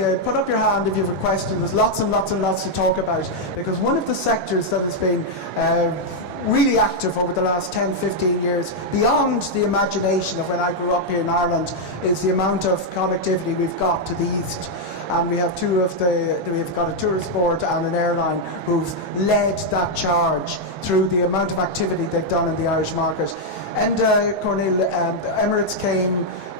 put up your hand if you have a question. There's lots and lots and lots to talk about, because one of the sectors that has been really active over the last 10-15 years, beyond the imagination of when I grew up here in Ireland, is the amount of connectivity we've got to the east. And we have we've got a tourist board and an airline who've led that charge through the amount of activity they've done in the Irish market. And Corneille,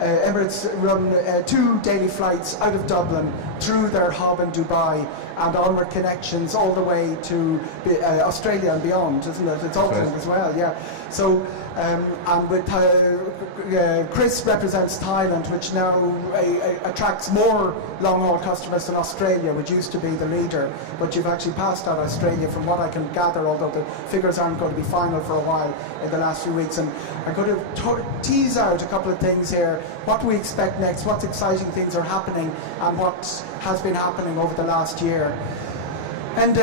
Emirates run 2 daily flights out of Dublin through their hub in Dubai, and onward connections all the way to Australia and beyond, isn't it? It's Auckland as well, yeah. So, and with Chris represents Thailand, which now attracts more long-haul customers than Australia, which used to be the leader. But you've actually passed out Australia, from what I can gather, although the figures aren't going to be final for a while in the last few weeks. And I'm going to tease out a couple of things here. What we expect next, what exciting things are happening, and what has been happening over the last year. And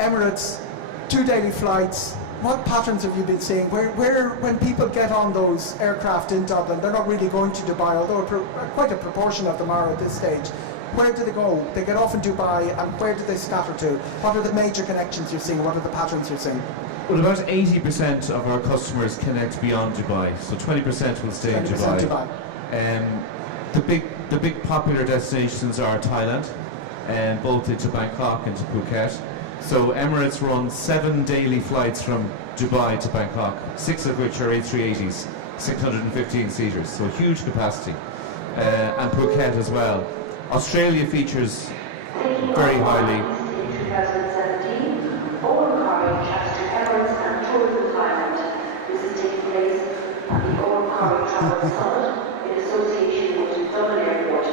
Emirates, 2 daily flights. What patterns have you been seeing? When people get on those aircraft in Dublin, they're not really going to Dubai, although quite a proportion of them are at this stage. Where do they go? They get off in Dubai, and where do they scatter to? What are the major connections you're seeing? What are the patterns you're seeing? Well, about 80% of our customers connect beyond Dubai, so 20% will stay in Dubai. The big popular destinations are Thailand, and both into Bangkok and to Phuket. So Emirates run 7 daily flights from Dubai to Bangkok, 6 of which are A380s, 615 seaters, so huge capacity. And Phuket as well. Australia features very highly. HWS17, Eoghan Corry travels to Emirates and tours in Thailand. This is taking place at the Eoghan Corry Travel Summit in association with Dublin Airport.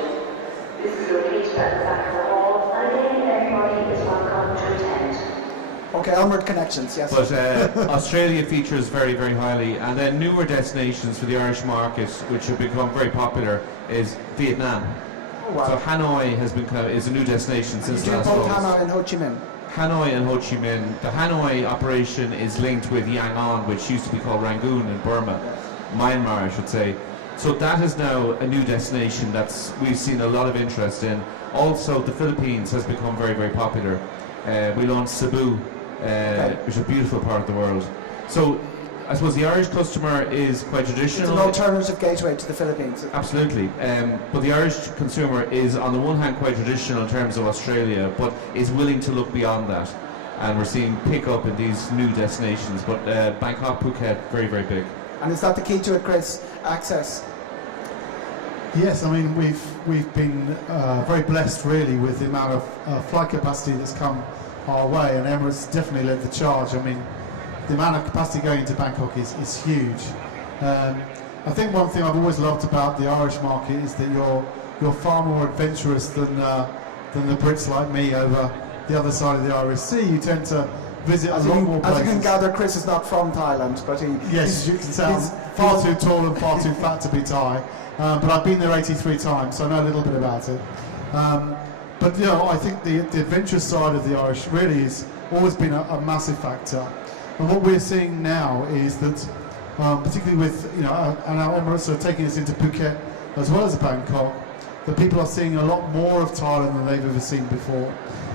This is located at the back of the hall, and again, everybody is welcome to attend. Okay, onward connections, yes. But Australia features very, very highly, and then newer destinations for the Irish market, which have become very popular, is Vietnam. Oh, wow. So Hanoi is a new destination since last both August. Hanoi and Ho Chi Minh. Hanoi and Ho Chi Minh. The Hanoi operation is linked with Yangon, which used to be called Rangoon in Burma, Myanmar, I should say. So that is now a new destination we've seen a lot of interest in. Also, the Philippines has become very, very popular. We launched Cebu, which is a beautiful part of the world. So I suppose the Irish customer is quite traditional. It's an alternative gateway to the Philippines. Absolutely. But the Irish consumer is, on the one hand, quite traditional in terms of Australia, but is willing to look beyond that. And we're seeing pick up in these new destinations. But Bangkok, Phuket, very, very big. And is that the key to it, Chris? Access? Yes, I mean, we've been very blessed, really, with the amount of flight capacity that's come our way, and Emirates definitely led the charge. I mean, the amount of capacity going into Bangkok is huge. I think one thing I've always loved about the Irish market is that you're far more adventurous than the Brits like me over the other side of the Irish Sea. You tend to visit a lot more places. As you can gather, Chris is not from Thailand, but yes, you can tell, far too tall and far too fat to be Thai. But I've been there 83 times, so I know a little bit about it. But you know, I think the adventurous side of the Irish really has always been a massive factor. And what we're seeing now is that, particularly with and our Emirates are taking us into Phuket as well as Bangkok, that people are seeing a lot more of Thailand than they've ever seen before.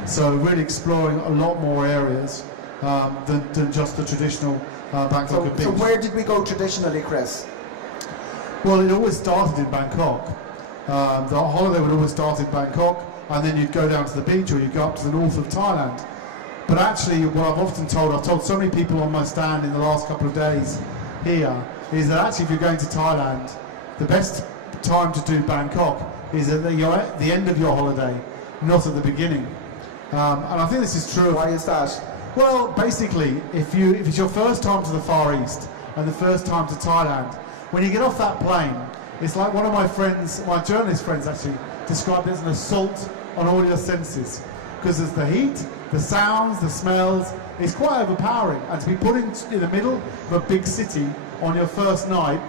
So really exploring a lot more areas than just the traditional Bangkok and beach. So where did we go traditionally, Chris? Well, it always started in Bangkok. The holiday would always start in Bangkok, and then you'd go down to the beach or you'd go up to the north of Thailand. But actually, what I've told so many people on my stand in the last couple of days here, is that actually if you're going to Thailand, the best time to do Bangkok is at the end of your holiday, not at the beginning. And I think this is true. Why is that? Well, basically, if it's your first time to the Far East and the first time to Thailand, when you get off that plane, it's like one of my friends, my journalist friends actually, described it as an assault on all your senses. Because there's the heat, the sounds, the smells, it's quite overpowering. And to be put in the middle of a big city on your first night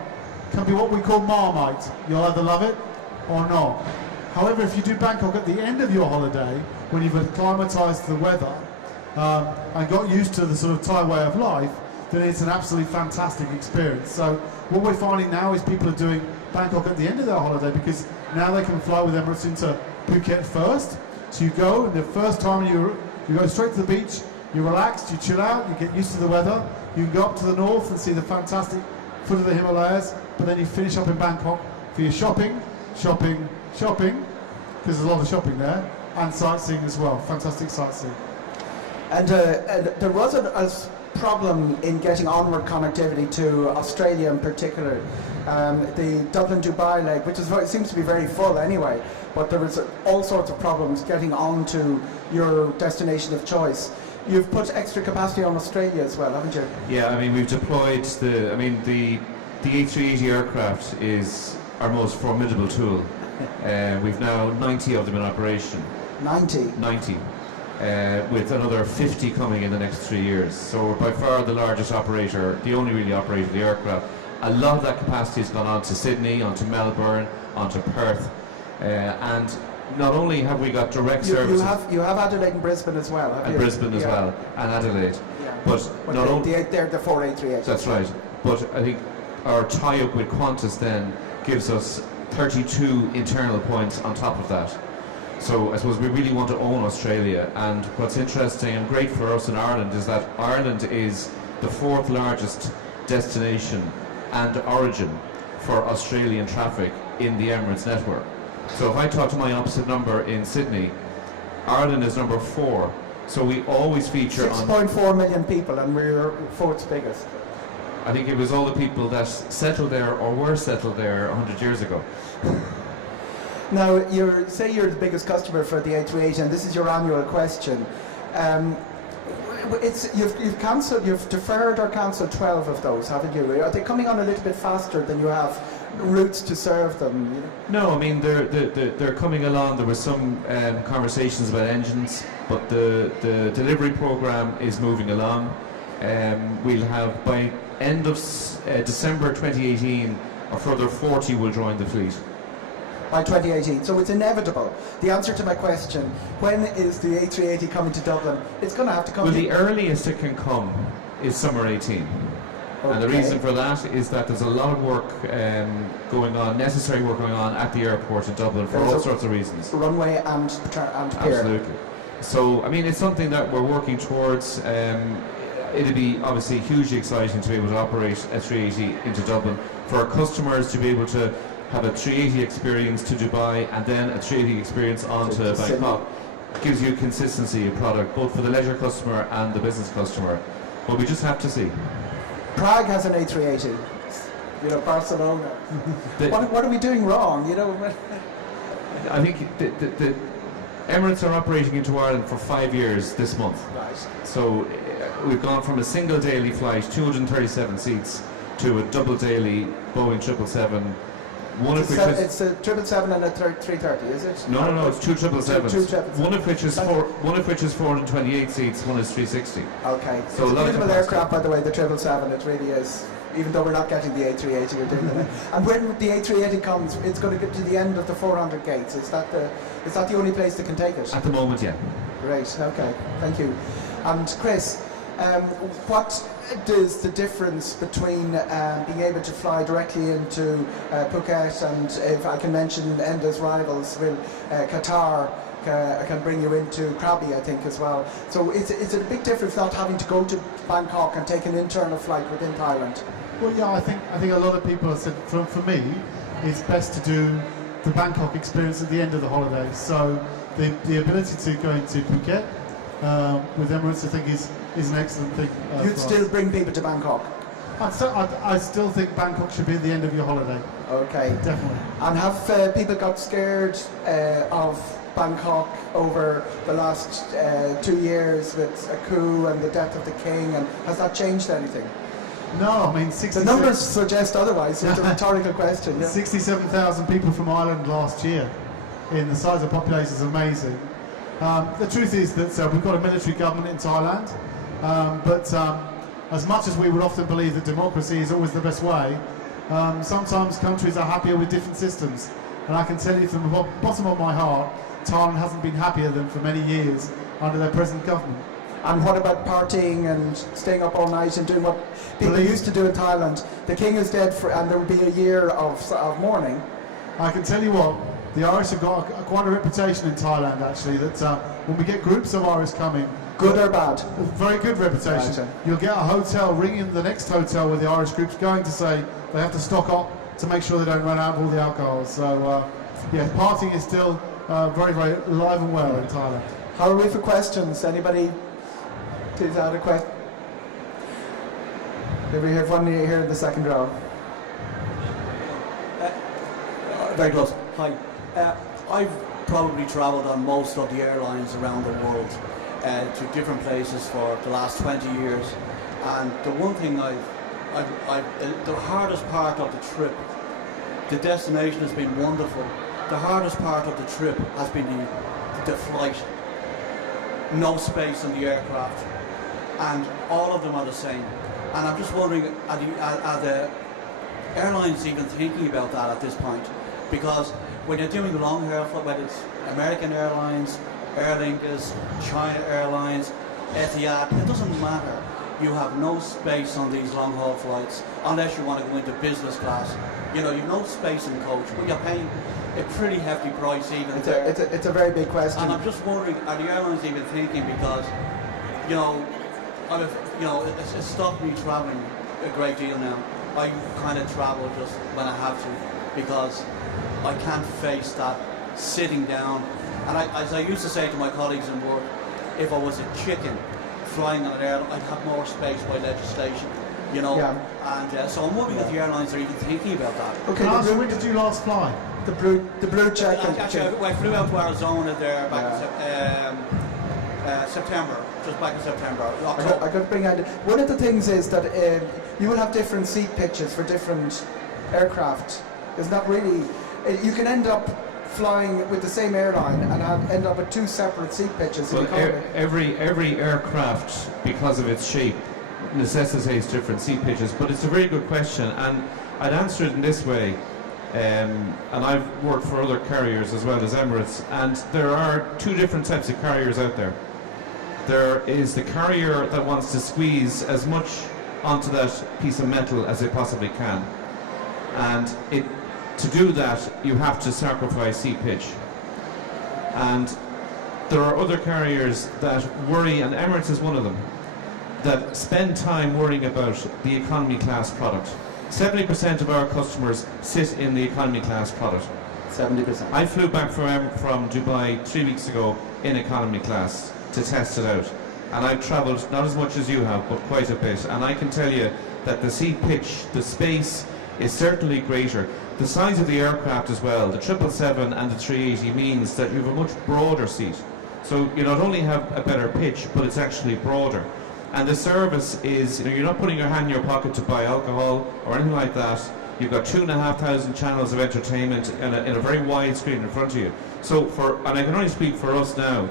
can be what we call Marmite. You'll either love it or not. However, if you do Bangkok at the end of your holiday, when you've acclimatised to the weather and got used to the sort of Thai way of life, then it's an absolutely fantastic experience. So what we're finding now is people are doing Bangkok at the end of their holiday because now they can fly with Emirates into Phuket first. So you go, and the first time you go straight to the beach, you're relaxed, you chill out, you get used to the weather. You can go up to the north and see the fantastic foot of the Himalayas, but then you finish up in Bangkok for your shopping, because there's a lot of shopping there, and sightseeing as well. Fantastic sightseeing. And there was a problem in getting onward connectivity to Australia in particular. The Dublin-Dubai leg, which seems to be very full anyway, but there was all sorts of problems getting onto your destination of choice. You've put extra capacity on Australia as well, haven't you? Yeah, I mean, we've deployed the A380 aircraft is our most formidable tool. We've now 90 of them in operation. 90? 90. With another 50 coming in the next 3 years. So we're by far the largest operator, the only really operator of the aircraft. A lot of that capacity has gone on to Sydney, onto Melbourne, onto Perth, and not only have we got direct services. You have Adelaide and Brisbane as well, have you? And Brisbane as well, and Adelaide. Yeah. But not only they're the 4A380. That's right. But I think our tie-up with Qantas then gives us 32 internal points on top of that. So I suppose we really want to own Australia, and what's interesting and great for us in Ireland is that Ireland is the 4th largest destination and origin for Australian traffic in the Emirates network. So if I talk to my opposite number in Sydney, Ireland is number 4. So we always feature 6.4 million people, and we're 4th biggest. I think it was all the people that settled there or were settled there 100 years ago. Now, say you're the biggest customer for the A380, and this is your annual question. You've deferred or cancelled 12 of those, haven't you? Are they coming on a little bit faster than you have routes to serve them? You know? No, I mean they're coming along. There were some conversations about engines, but the delivery program is moving along. We'll have by end of December 2018, a further 40 will join the fleet. By 2018, so it's inevitable. The answer to my question, when is the A380 coming to Dublin? It's going to have to come. Well, the earliest it can come is summer 18. Okay. And the reason for that is that there's a lot of work going on, necessary work going on at the airport in Dublin for all sorts of reasons. Runway and pier. Absolutely. So, I mean, it's something that we're working towards. It'll be obviously hugely exciting to be able to operate a 380 into Dublin, for our customers to be able to have a 380 experience to Dubai and then a 380 experience onto Bangkok. Gives you consistency of product, both for the leisure customer and the business customer. But we just have to see. Prague has an A380. You know, Barcelona. What are we doing wrong? You know. I think the Emirates are operating into Ireland for 5 years this month. Right. So we've gone from a single daily flight, 237 seats, to a double daily Boeing 777. It's a 777 and a 330, is it? No, it's two 777s. Two One of which is 428 seats, one is 360. Okay. So it's a a beautiful aircraft, by the way, the 777. It really is. Even though we're not getting the A380, we're doing it. And when the A380 comes, it's going to get to the end of the 400 gates. Is that the only place that can take it? At the moment, yeah. Great. Okay. Thank you. And Chris, what is the difference between being able to fly directly into Phuket, and if I can mention Enda's rivals, Qatar can bring you into Krabi, I think, as well. So is it a big difference not having to go to Bangkok and take an internal flight within Thailand? Well, yeah, I think a lot of people have said, for me, it's best to do the Bangkok experience at the end of the holiday. So the ability to go into Phuket with Emirates, I think, is an excellent thing. You'd still bring people to Bangkok? I still think Bangkok should be at the end of your holiday. Okay. Definitely. And have people got scared of Bangkok over the last 2 years with a coup and the death of the king, and has that changed anything? No, I mean, the numbers suggest otherwise. It's a rhetorical question. Yeah. 67,000 people from Ireland last year. In the size of population is amazing. The truth is that we've got a military government in Thailand, but as much as we would often believe that democracy is always the best way, sometimes countries are happier with different systems. And I can tell you from the bottom of my heart, Thailand hasn't been happier than for many years under their present government. And what about partying and staying up all night and doing what people used to do in Thailand? The king is dead, and there will be a year of mourning. I can tell you what, The Irish have got quite a reputation in Thailand, actually, that when we get groups of Irish coming, Good or bad? very good reputation. Right. You'll get a hotel ringing the next hotel where the Irish group's going to say they have to stock up to make sure they don't run out of all the alcohol. So, yeah, partying is still very, very alive and well in Thailand. How are we for questions? Anybody? Please add a question. We have one here in the second row. Very close. Hi. I've probably travelled on most of the airlines around the world to different places for the last 20 years, and the one thing the hardest part of the trip, the destination has been wonderful. The hardest part of the trip has been the flight. No space in the aircraft, and all of them are the same. And I'm just wondering, are the airlines even thinking about that at this point? Because when you're doing the long haul flight, whether it's American Airlines, Aer Lingus, China Airlines, Etihad, it doesn't matter. You have no space on these long haul flights unless you want to go into business class. You know, you've no space in coach, but you're paying a pretty hefty price even there. It's a very big question. And I'm just wondering, are the airlines even thinking? Because, you know, it's stopped me travelling a great deal now. I kind of travel just when I have to, because I can't face that sitting down. And as I used to say to my colleagues in work, if I was a chicken flying on an airline, I'd have more space by legislation, you know. Yeah. And so I'm wondering if the airlines are even thinking about that. Okay, So when did you last fly? the blue check. Actually, I flew out to Arizona there back in September, just back in September. I got to bring out. One of the things is that you will have different seat pitches for different aircraft. It's not really. You can end up flying with the same airline and end up with two separate seat pitches. Well, every aircraft, because of its shape, necessitates different seat pitches. But it's a very good question, and I'd answer it in this way. And I've worked for other carriers as well as Emirates, and there are two different types of carriers out there. There is the carrier that wants to squeeze as much onto that piece of metal as they possibly can, and to do that you have to sacrifice seat pitch. And there are other carriers that worry, and Emirates is one of them, that spend time worrying about the economy class product. 70% of our customers sit in the economy class product. 70%. I flew back from Dubai 3 weeks ago in economy class to test it out. And I've travelled not as much as you have, but quite a bit. And I can tell you that the seat pitch, the space, is certainly greater. The size of the aircraft as well, the 777 and the 380, means that you have a much broader seat. So you not only have a better pitch, but it's actually broader. And the service is, you're not putting your hand in your pocket to buy alcohol or anything like that. You've got 2,500 channels of entertainment in a very wide screen in front of you. So and I can only speak for us now,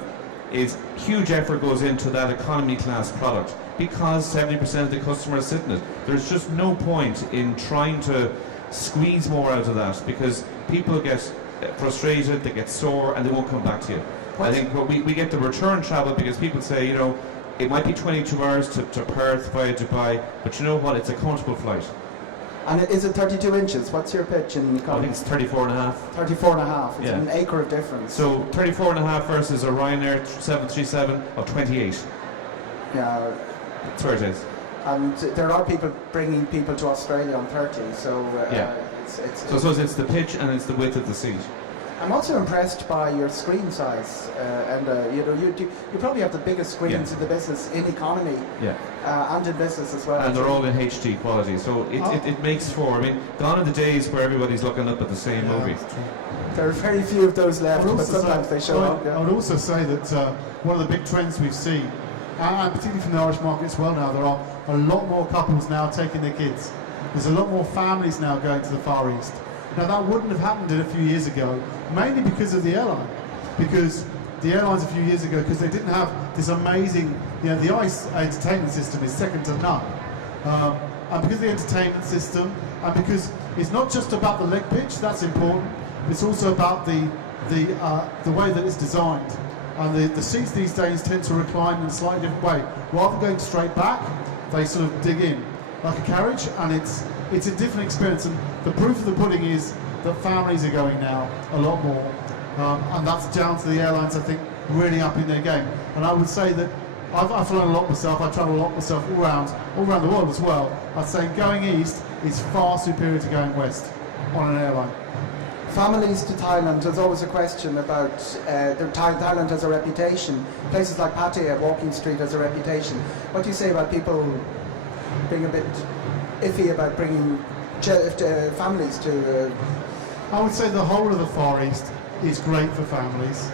is huge effort goes into that economy class product because 70% of the customers sit in it. There's just no point in trying to squeeze more out of that, because people get frustrated, they get sore, and they won't come back to you. I think we get the return travel because people say, it might be 22 hours to Perth via Dubai, but you know what? It's a comfortable flight. And is it 32 inches? What's your pitch in I economy? think it's 34 and a half. 34 and a half. It's Yeah. an acre of difference. So 34 and a half versus a Ryanair 737 of 28. Yeah. That's where it is. And there are people bringing people to Australia on 30, so Yeah. it's So I suppose it's the pitch and it's the width of the seat. I'm also impressed by your screen size, and you probably have the biggest screens Yeah. in the business in economy Yeah. And in business as well. And they're all in HD quality, so it makes for, gone are the days where everybody's looking up at the same movie. There are very few of those left, but sometimes they show up. I would also say that one of the big trends we've seen, and particularly from the Irish market as well now, there are a lot more couples now taking their kids. There's a lot more families now going to the Far East. Now that wouldn't have happened a few years ago, mainly because of the airline. Because the airlines a few years ago, because they didn't have this amazing, the ICE entertainment system is second to none. And because of the entertainment system, and because it's not just about the leg pitch, that's important, it's also about the way that it's designed. And the seats these days tend to recline in a slightly different way. Rather than going straight back, they sort of dig in like a carriage, and it's a different experience. And the proof of the pudding is that families are going now a lot more, and that's down to the airlines, I think, really upping their game. And I would say that I've flown a lot myself, I travel a lot myself all around the world as well. I'd say going east is far superior to going west on an airline. Families to Thailand, there's always a question about, Thailand has a reputation, places like Pattaya, Walking Street has a reputation. What do you say about people being a bit iffy about bringing families to... I would say the whole of the Far East is great for families.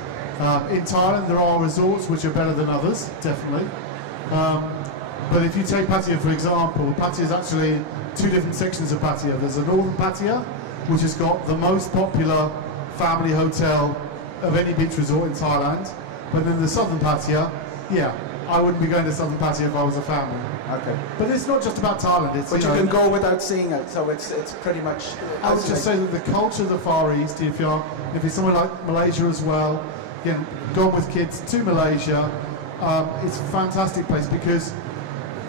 In Thailand there are resorts which are better than others, definitely. But if you take Pattaya for example, Pattaya is actually two different sections of Pattaya. There's a northern Pattaya, which has got the most popular family hotel of any beach resort in Thailand. But then the southern Pattaya, yeah, I wouldn't be going to southern Pattaya if I was a family. Okay. But it's not just about Thailand. It's, but you can go without seeing it, so it's pretty much... I would just say that the culture of the Far East, if it's somewhere like Malaysia as well, again, gone with kids to Malaysia, it's a fantastic place because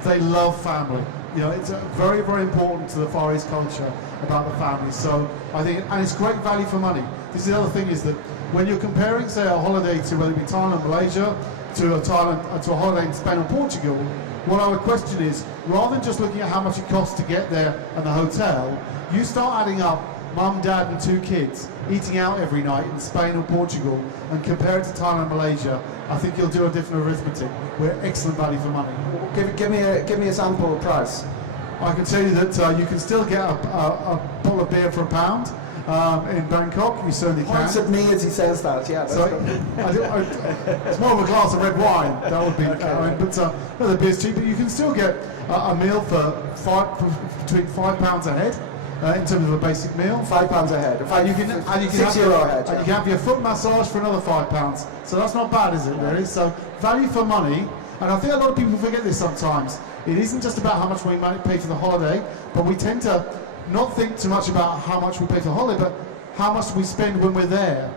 they love family. You know, it's very, very important to the Far East culture about the family. So I think, and it's great value for money. This is the other thing is that when you're comparing, say, a holiday to whether it be Thailand, Malaysia, to a holiday in Spain or Portugal, what I would question is, rather than just looking at how much it costs to get there and the hotel, you start adding up mum, dad and two kids eating out every night in Spain or Portugal and compare it to Thailand and Malaysia. I think you'll do a different arithmetic. We're excellent value for money. Give me a sample price. I can tell you that you can still get a bottle of beer for £1 in Bangkok. You certainly can. Points at me as he says that. Yeah. So it's more of a glass of red wine. That would be. Okay. No, the beer's cheap, but you can still get a meal for between £5 a head. In terms of a basic meal, £5 a head. And you can €6 a head. And you can have your foot massage for another £5. So that's not bad, is it? Really. So value for money. And I think a lot of people forget this sometimes. It isn't just about how much we might pay for the holiday, but we tend to not think too much about how much we pay for the holiday, but how much we spend when we're there.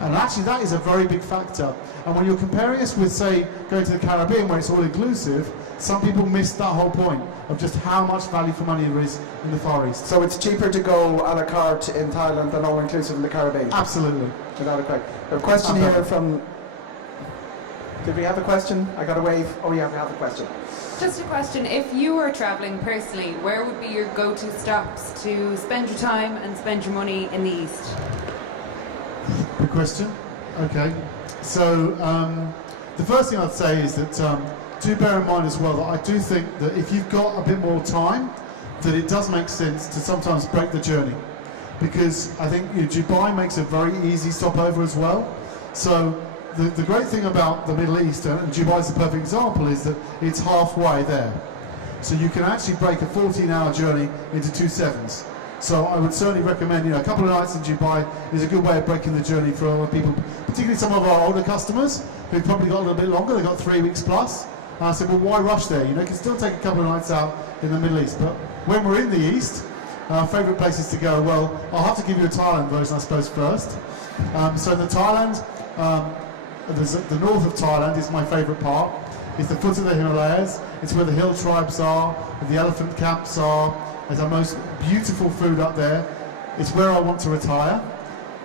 And actually that is a very big factor. And when you're comparing us with, say, going to the Caribbean where it's all inclusive, some people miss that whole point of just how much value for money there is in the Far East. So it's cheaper to go a la carte in Thailand than all inclusive in the Caribbean? Absolutely. Without a question. A question here from... Did we have a question? I got a wave. Oh yeah, we have a question. Just a question, if you were travelling personally, where would be your go-to stops to spend your time and spend your money in the East? Good question. Okay. So the first thing I'd say is that do bear in mind as well that I do think that if you've got a bit more time, that it does make sense to sometimes break the journey. Because I think Dubai makes a very easy stopover as well. So the great thing about the Middle East, and Dubai is a perfect example, is that it's halfway there. So you can actually break a 14-hour journey into 2 sevens. So I would certainly recommend, a couple of nights in Dubai is a good way of breaking the journey for a lot of people, particularly some of our older customers who've probably got a little bit longer, they've got 3 weeks plus. And I said, well, why rush there? You can still take a couple of nights out in the Middle East. But when we're in the East, our favourite places to go, well, I'll have to give you a Thailand version, I suppose, first. So the Thailand, the north of Thailand is my favourite part. It's the foot of the Himalayas. It's where the hill tribes are, where the elephant camps are. There's our most beautiful food up there. It's where I want to retire.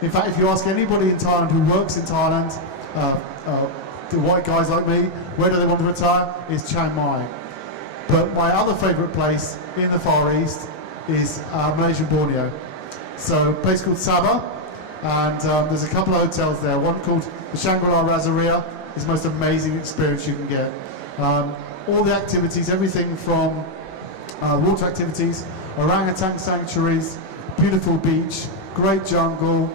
In fact, if you ask anybody in Thailand who works in Thailand, the white guys like me, where do they want to retire? It's Chiang Mai. But my other favourite place in the Far East is Malaysian Borneo. So a place called Sabah, and there's a couple of hotels there. One called the Shangri-La Razaria is the most amazing experience you can get. All the activities, everything from water activities, orangutan sanctuaries, beautiful beach, great jungle,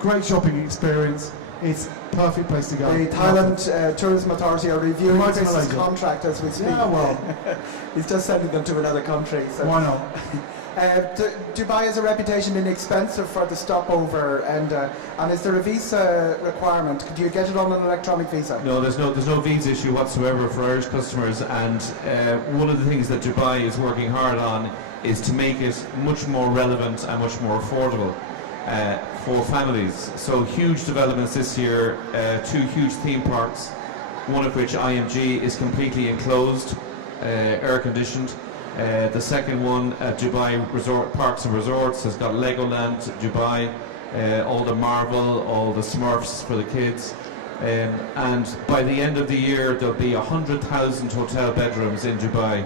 great shopping experience. It's a perfect place to go. The Thailand Tourism Authority are reviewing Chris's contract as we speak. Yeah, well. He's just sending them to another country. So. Why not? Dubai has a reputation in expensive for the stopover, and is there a visa requirement? Do you get it on an electronic visa? No, there's no visa issue whatsoever for Irish customers, and one of the things that Dubai is working hard on is to make it much more relevant and much more affordable for families. So huge developments this year, 2 huge theme parks, one of which IMG is completely enclosed, air conditioned. The second one, Dubai Resort Parks and Resorts, has got Legoland Dubai, all the Marvel, all the Smurfs for the kids. And by the end of the year, there'll be 100,000 hotel bedrooms in Dubai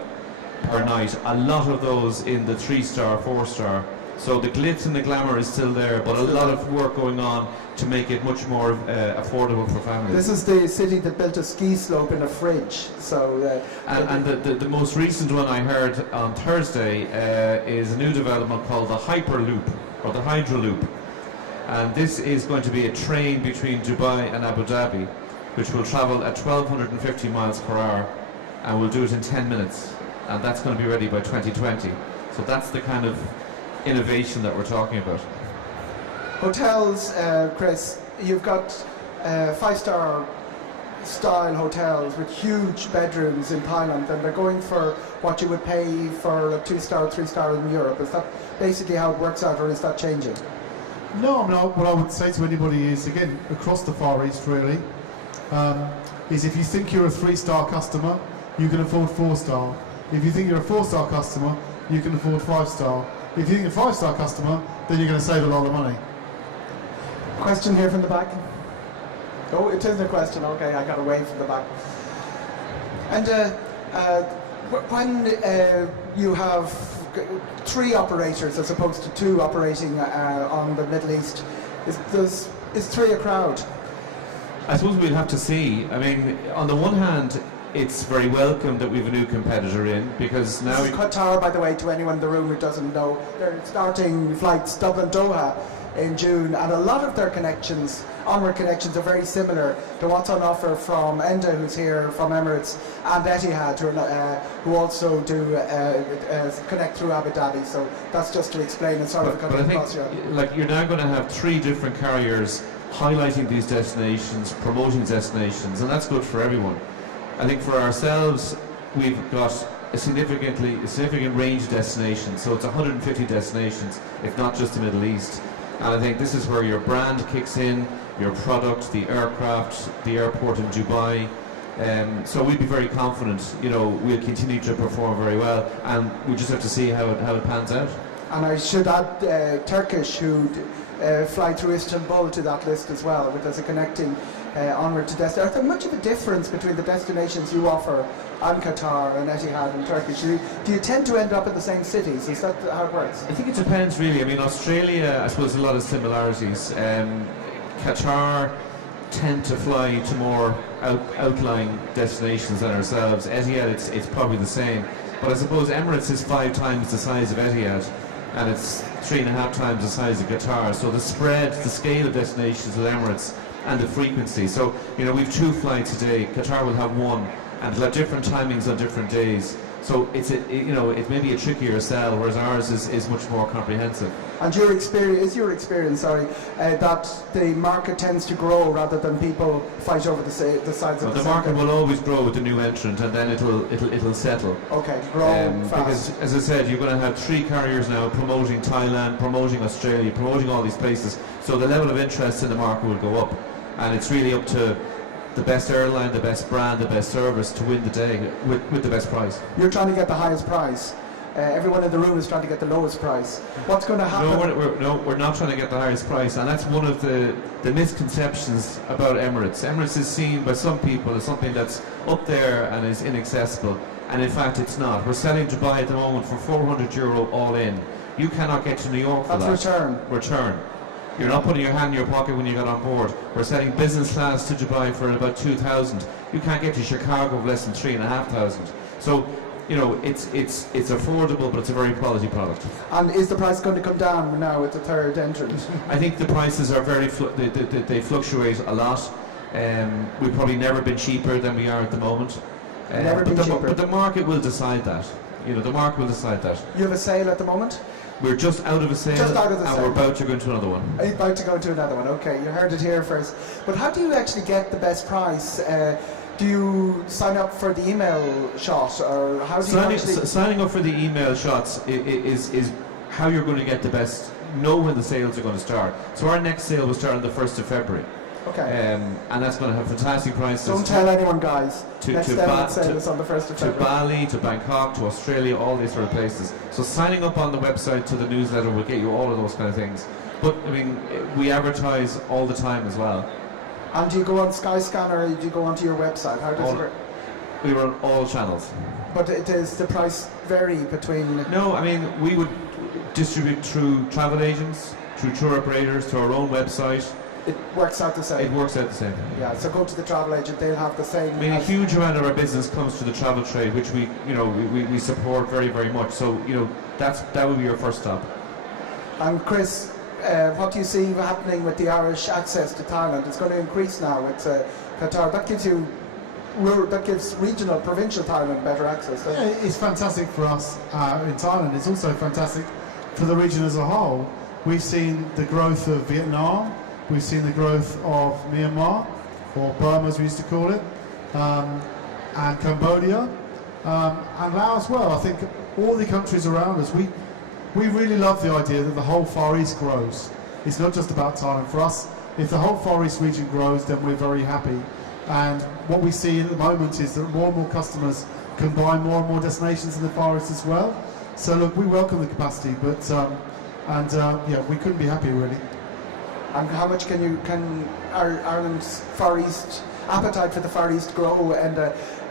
per night. A lot of those in the 3-star, 4-star. So the glitz and the glamour is still there, but a lot of work going on to make it much more affordable for families. This is the city that built a ski slope in a fridge. So, and the most recent one I heard on Thursday is a new development called the Hyperloop, or the Hydroloop. And this is going to be a train between Dubai and Abu Dhabi, which will travel at 1,250 miles per hour, and will do it in 10 minutes. And that's going to be ready by 2020. So that's the kind of innovation that we're talking about. hotels, Chris, you've got 5-star style hotels with huge bedrooms in Thailand, and they're going for what you would pay for a 2-star, 3-star in Europe. Is that basically how it works out, or is that changing? No, I mean, what I would say to anybody is, again, across the Far East really, is if you think you're a 3-star customer, you can afford 4-star. If you think you're a 4-star customer, you can afford 5-star. If you think you're a 5-star customer, then you're going to save a lot of money. Question here from the back. Oh, it is a question. Okay, I got away from the back. And when you have 3 operators as opposed to 2 operating on the Middle East, is 3 a crowd? I suppose we'll have to see. I mean, on the one hand, it's very welcome that we have a new competitor in, because now... This is Qatar, by the way, to anyone in the room who doesn't know. They're starting flights Dublin-Doha in June, and a lot of their connections, onward connections, are very similar to what's on offer from Enda, who's here from Emirates, and Etihad, who also do connect through Abu Dhabi. So that's just to explain and sort of but I think, like, you're now going to have 3 different carriers highlighting these destinations, promoting destinations, and that's good for everyone. I think for ourselves, we've got a significant range of destinations, so it's 150 destinations, if not just the Middle East. And I think this is where your brand kicks in, your product, the aircraft, the airport in Dubai. So we'd be very confident, you know, we'll continue to perform very well, and we just have to see how it pans out. And I should add Turkish, who fly through Istanbul, to that list as well, with as a connecting onward to destinations. Is there much of a difference between the destinations you offer and Qatar and Etihad and Turkish? Do you tend to end up in the same cities? Is that how it works? I think it depends really. I mean, Australia, I suppose, a lot of similarities. Qatar tend to fly to more outlying destinations than ourselves. Etihad, it's probably the same. But I suppose Emirates is 5 times the size of Etihad, and it's 3.5 times the size of Qatar. So the spread, the scale of destinations with Emirates, and the frequency. So, you know, we've 2 flights a day. Qatar will have 1, and it'll have different timings on different days. So it may be a trickier sell, whereas ours is much more comprehensive. And your experience, that the market tends to grow rather than people fight over the sides of the market will always grow with the new entrant, and then it'll settle. Okay, grow fast. Because, as I said, you're going to have 3 carriers now promoting Thailand, promoting Australia, promoting all these places. So the level of interest in the market will go up, and it's really up to the best airline, the best brand, the best service to win the day with the best price. You're trying to get the highest price. Everyone in the room is trying to get the lowest price. What's going to happen? We're not trying to get the highest price, and that's one of the misconceptions about Emirates. Emirates is seen by some people as something that's up there and is inaccessible, and in fact it's not. We're selling Dubai at the moment for €400 all in. You cannot get to New York for that. That's Return. You're not putting your hand in your pocket when you get on board. We're selling business class to Dubai for about 2,000. You can't get to Chicago for less than 3,500. So, you know, it's affordable, but it's a very quality product. And is the price going to come down now with the 3rd entrant? I think the prices are they fluctuate a lot. We've probably never been cheaper than we are at the moment. But the market will decide that. You know, the market will decide that. You have a sale at the moment? We're just out of a sale, and we're about to go into another one. About to go into another one, okay. You heard it here first. But how do you actually get the best price? Do you sign up for the email shot, or how do you actually... Signing up for the email shots is how you're going to get the best, know when the sales are going to start. So our next sale will start on the 1st of February. Okay. And that's going to have fantastic prices. Don't tell anyone, guys. To Next Emirates sale is on the 1st of to February. Bali, to Bangkok, to Australia, all these sort of places. So signing up on the website to the newsletter will get you all of those kind of things. But I mean, we advertise all the time as well. And do you go on Skyscanner or do you go onto your website? How does it work? We run all channels. But does the price vary between... No, I mean, we would distribute through travel agents, through tour operators, to our own website. It works out the same? It works out the same. Yeah, so go to the travel agent, they'll have the same... I mean, a huge amount of our business comes to the travel trade, which we support very, very much. So, that would be your first stop. And Chris, what do you see happening with the Irish access to Thailand? It's going to increase now with Qatar. That gives regional, provincial Thailand better access, doesn't it? It's fantastic for us in Thailand. It's also fantastic for the region as a whole. We've seen the growth of Vietnam. We've seen the growth of Myanmar, or Burma as we used to call it, and Cambodia, and Laos as well. I think all the countries around us, we really love the idea that the whole Far East grows. It's not just about Thailand. For us, if the whole Far East region grows, then we're very happy. And what we see at the moment is that more and more customers can buy more and more destinations in the Far East as well. So look, we welcome the capacity, but we couldn't be happier really. And how much can Ireland's Far East appetite for the Far East grow? And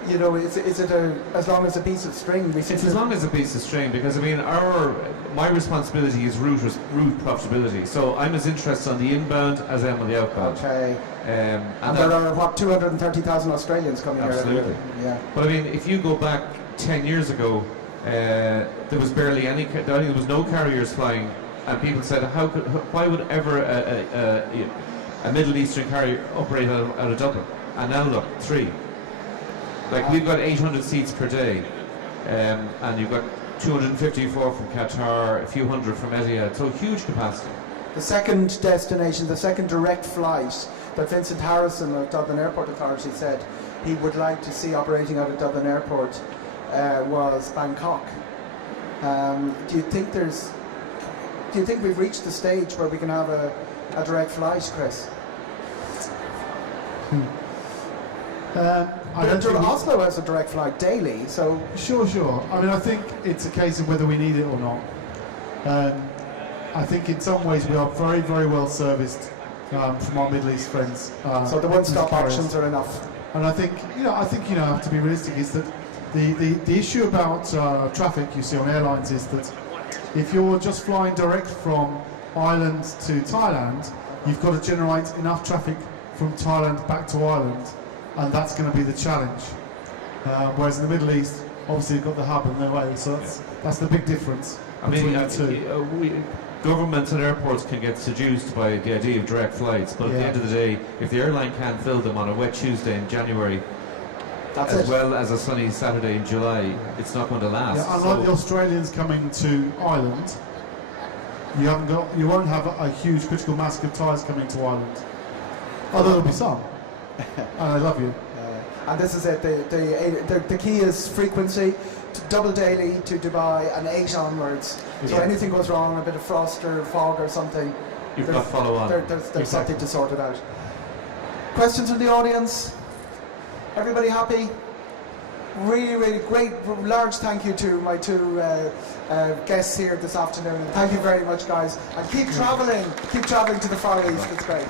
is it as long as a piece of string? It's as long as a piece of string, because I mean, my responsibility is route profitability. So I'm as interested on the inbound as I am on the outbound. Okay. And there are 230,000 Australians coming here every year. Yeah. But I mean, if you go back 10 years ago, there was barely any. There was no carriers flying. And people said, why would ever a Middle Eastern carrier operate out of Dublin? And now look, 3. Like, we've got 800 seats per day, and you've got 254 from Qatar, a few hundred from Etihad, so huge capacity. The second destination, the second direct flight that Vincent Harrison of Dublin Airport Authority said he would like to see operating out of Dublin Airport was Bangkok. Do you think we've reached the stage where we can have a direct flight, Chris? Oslo has a direct flight daily, so... Sure. I mean, I think it's a case of whether we need it or not. I think in some ways we are very, very well serviced from our Middle East friends. So the one-stop options are enough. And I think, have to be realistic, is that the issue about traffic you see on airlines is that if you're just flying direct from Ireland to Thailand, you've got to generate enough traffic from Thailand back to Ireland, and that's going to be the challenge. Whereas in the Middle East, obviously you've got the hub in their way, so that's the big difference between the two. Governments and airports can get seduced by the idea of direct flights, but at the end of the day, if the airline can't fill them on a wet Tuesday in January, well as a sunny Saturday in July, it's not going to last. Yeah, unlike the Australians coming to Ireland, you won't have a huge critical mass of Thais coming to Ireland. Although there'll be some. And I love you. And this is it. The key is frequency. Double daily to Dubai and 8 onwards. So anything goes wrong, a bit of frost or fog or something, you've got follow on. There's something to sort it out. Questions from the audience? Everybody happy? Really, really great. Large thank you to my two guests here this afternoon. Thank you very much, guys. And keep traveling to the Far East. It's great.